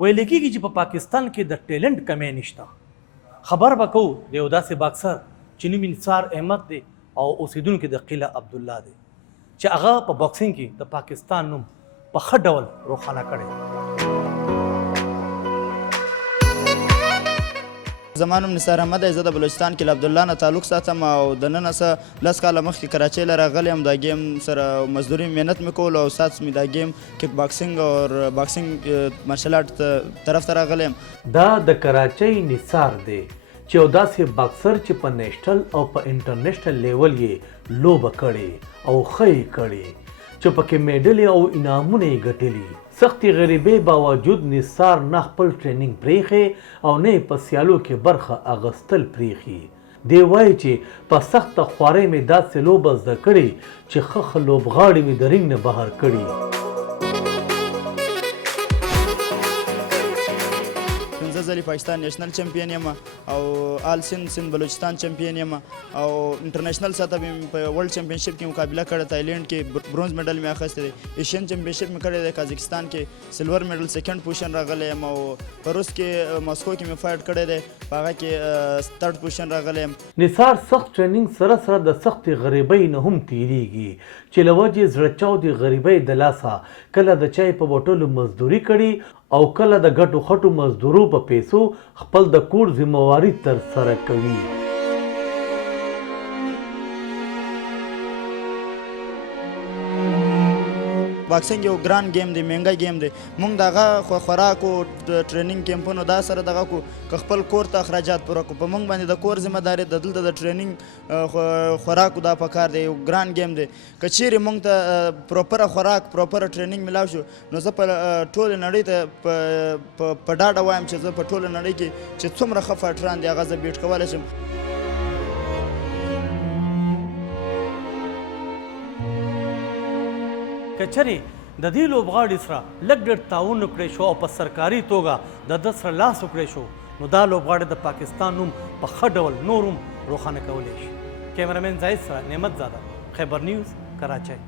ویل کېږي چې په پاکستان کې د ټیلنټ کمی نشته. خبر به کوو د یو داسې باکسر چې نوم نثار احمد دی او اوسیدونکی د قلعه عبدالله دی چې هغه په باکسینګ کې د پاکستان نوم په ښه ډول روښانه کړی. زما نوم نثار احمد دی. زه د بلوچستان کې له عبدالله نه تعلق ساتم او د ننه څه 10 کاله مخکې کراچۍ له راغلی یم. دا ګیم سره مزدوري محنت مې کول او ساتس مې دا ګیم کیک باکسینګ او باکسینګ مارشل آرټ طرف ته راغلی یم. دا د کراچۍ نثار دی چې یو داسې باکسر چې په نیشنل او په انټرنیشنل لیول یې لوبه کړې او ښه یې کړې چې پکې میډلې او انعامونه یې ګټلي. سختې غریبۍ باوجود نثار نه خپل ټریننګ پرېښی او نه یې په سیالو کې برخه اخیستل پرېښي. دی وایي چې په سخته خوارۍ مې داسې لوبه زده کړې چې ښه لوبغاړي مې د رینګ نه بهر کړي. 15 ځلې پاکستان نیشنل چمپیون یم او آل سند بلوچستان چمپیون یم او انټرنیشنل سطح مې په ورلډ چمپینشپ کې مقابله کړې. تایلینډ کې برونز میډل مې اخیستی دی. ایشین چمپینشپ مې کړی دی. کازاکستان کې سلور میډل سیکنډ پوزیشن راغلی یم او په روس کې ماسکو کې مې فایټ کړی دی. په هغه کې تھرډ پوزیشن راغلی یم. نثار سخت ټریننګ سره سره د سختې غریبۍ نه هم تیریږي چې له وجې زړه چاودې غریبۍ د لاسه کله د چای په بوټلو مزدوري کړي او کله د ګټو خټو مزدورو په پیسو خپل د کور ذمہواري ترسره کوي. باکسینګ یو ګران گیم دی، مهنګا گیم دی. موږ دغه خوراک او ټریننګ کیمپونو دا سره دغه کو که خپل کور ته اخراجات پوره کو. په موږ باندې د کور ذمہ داري د دلته د ټریننګ خوراک دا پکار دی. یو ګران گیم دی. که چیرې موږ ته پروپر خوراک پروپر ټریننګ ملاو شو نو زه په ټوله نړۍ ته په ډاډه وایم چې زه په ټوله نړۍ کې چې څومره ښه فایټران دي هغه زه بیټ کولی شم. کچرې د دې لوبغاړي سره لږ ډېر تعاون وکړی شو او په سرکاري توګه د ده سره لاس وکړی شو نو دا لوبغاړی د پاکستان نوم په ښه ډول نور هم روښانه کولی شي. کیمرامین زاهد سره نعمت زاده، خیبر نیوز، کراچۍ.